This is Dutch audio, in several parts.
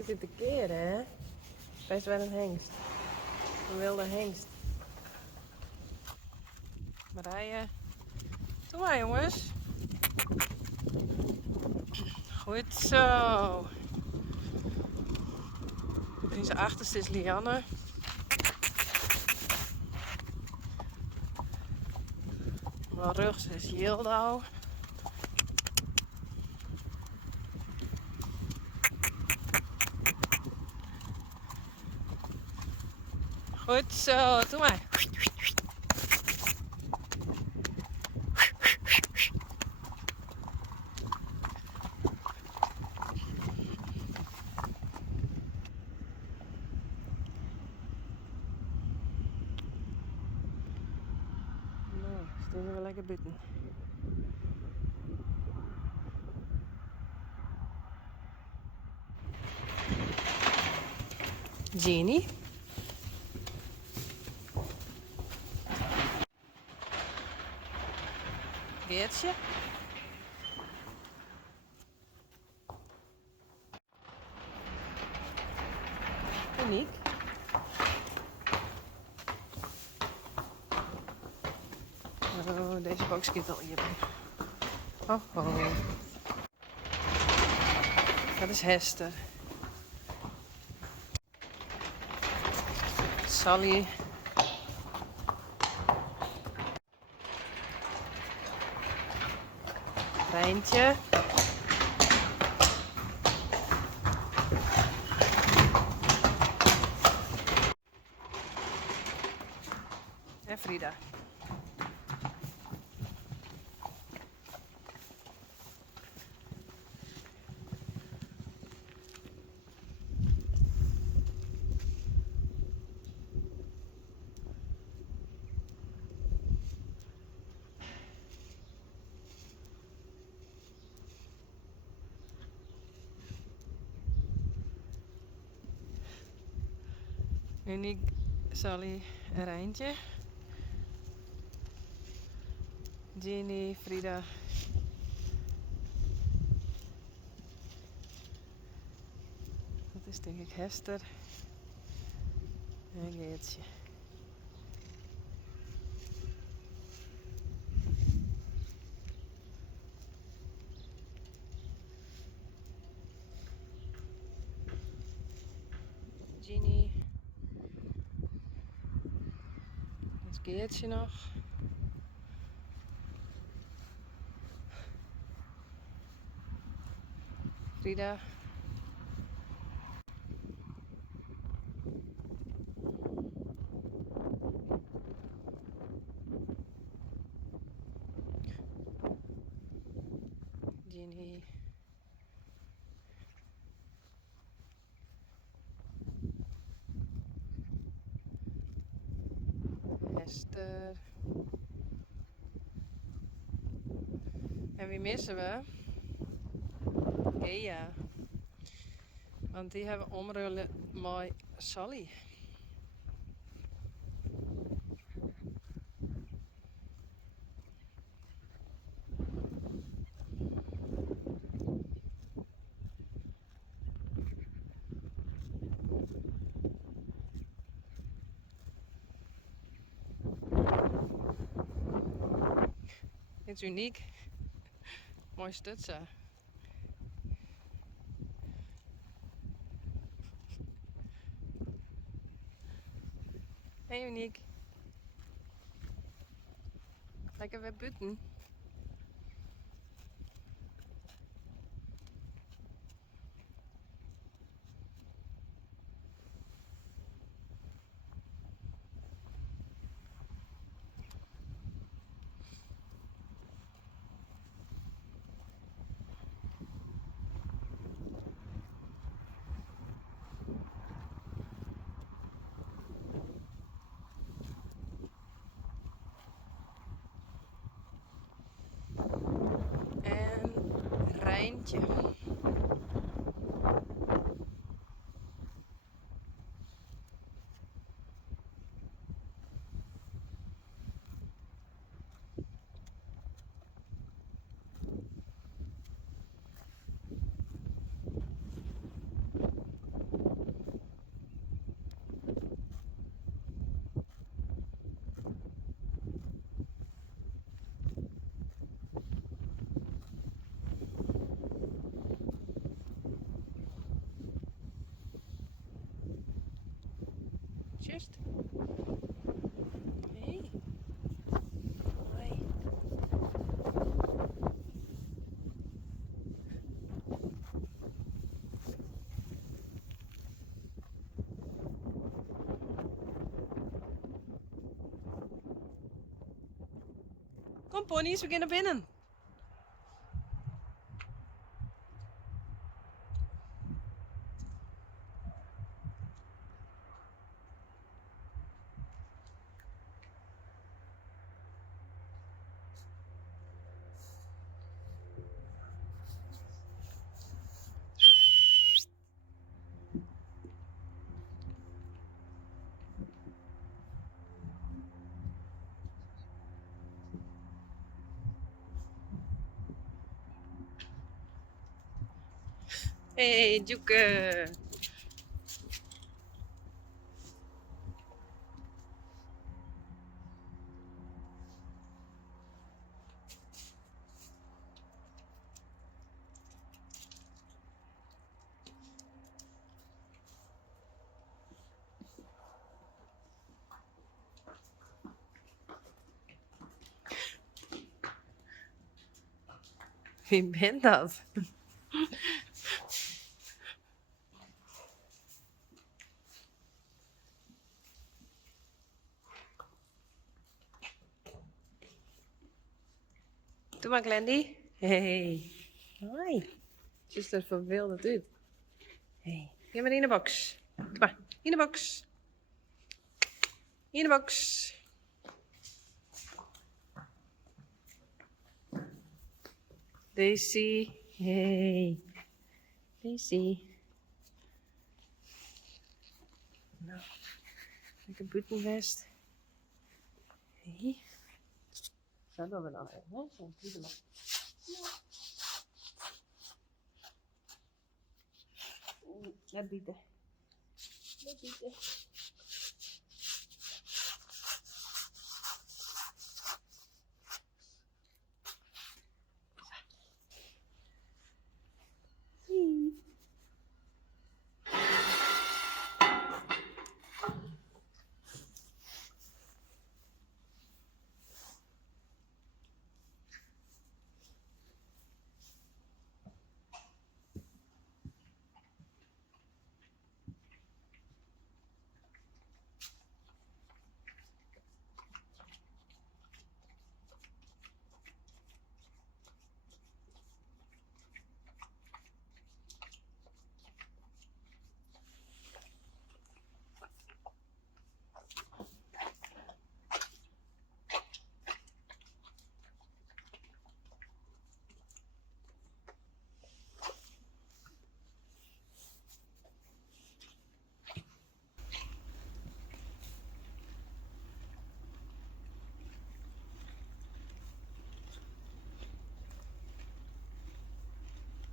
Je zit te keren, hè? Best wel een hengst. Een wilde hengst. Marije. Doe maar, jongens. Goed zo. In zijn achterste is Lianne. Mijn rug is Yildo. Goed zo, doe maar. Nou, steken we lekker buiten. Jenny. Geertje. Uniek. Oh, deze box schiet al hier. Oh, oh. Dat is Hester. Sally. Rijntje. En Frida. Uniek, Sally en Rijntje. Jenny, Frida. Dat is denk ik Hester. En Geertje. Jenny. Dat is Geertje nog. Frida. Jenny. Hester. En wie missen we? Gea. Want die hebben omrullen met Sally. Dit is uniek. Mooi stutsen. Hey Uniek. Lekker weer buiten. En Rijntje. Just. Hey. Hoi. Kom ponies, we gaan naar binnen. Hey, Joeke. Wie bent dat? Doe maar, Glendy. Hey. Hoi. Ziet er verbeeldend uit. Hey. Ga maar in de box. Kom maar. In de box. In de box. Daisy. Hey. Daisy. Nou. Lekker buitenvest. Hey. Zo doen we dan even, hè? Zo, doe maar. Net bieden. Net bieden.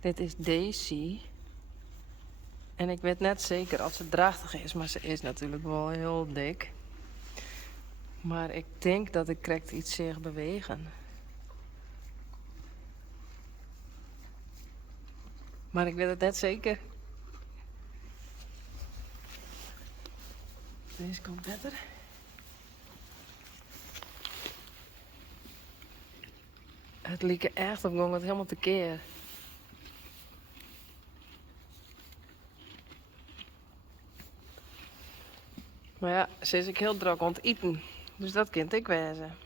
Dit is Daisy. En ik weet net zeker of ze drachtig is, maar ze is natuurlijk wel heel dik. Maar ik denk dat ik correct iets zie bewegen. Maar ik weet het net zeker. Deze komt beter. Het liep er echt op, ging het helemaal tekeer. Maar ja, ze is ook heel druk aan het eten. Dus dat kan ik wezen.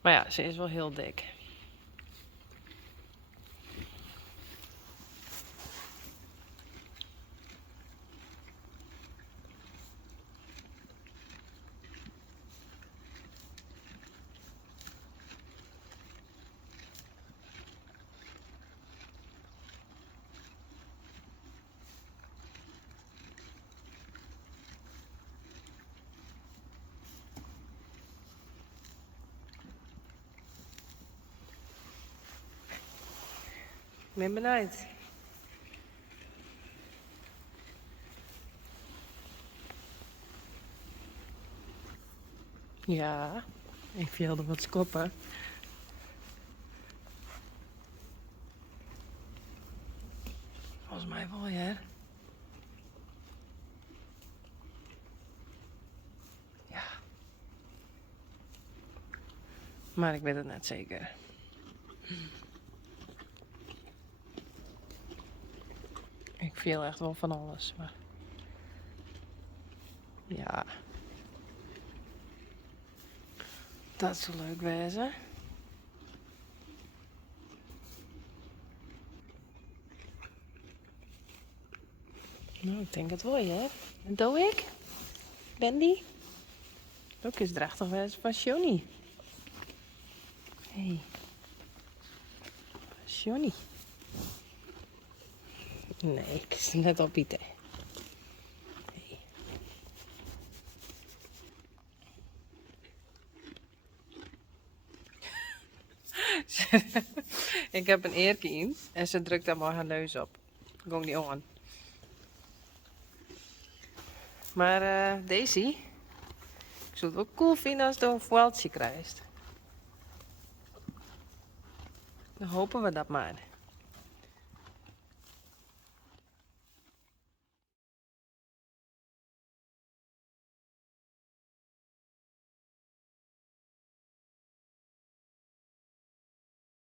Maar ja, ze is wel heel dik. Ik ben benieuwd. Ja, ik wilde wat skoppen. Maar ik weet het net zeker. Ik viel echt wel van alles. Maar ja. Dat zou leuk wezen. Nou, ik denk het wel, hè? En doe ik? Bendy? Ook is drachtig wezen van Johnny. Hey. Johnny. Nee, ik is er net op Pieter. Hey. Ik heb een eerke in en ze drukt daar maar haar neus op. Ging die aan. Maar Daisy, ik zou het wel cool vinden als je een vuiltje krijgt. Dan hopen we dat maar.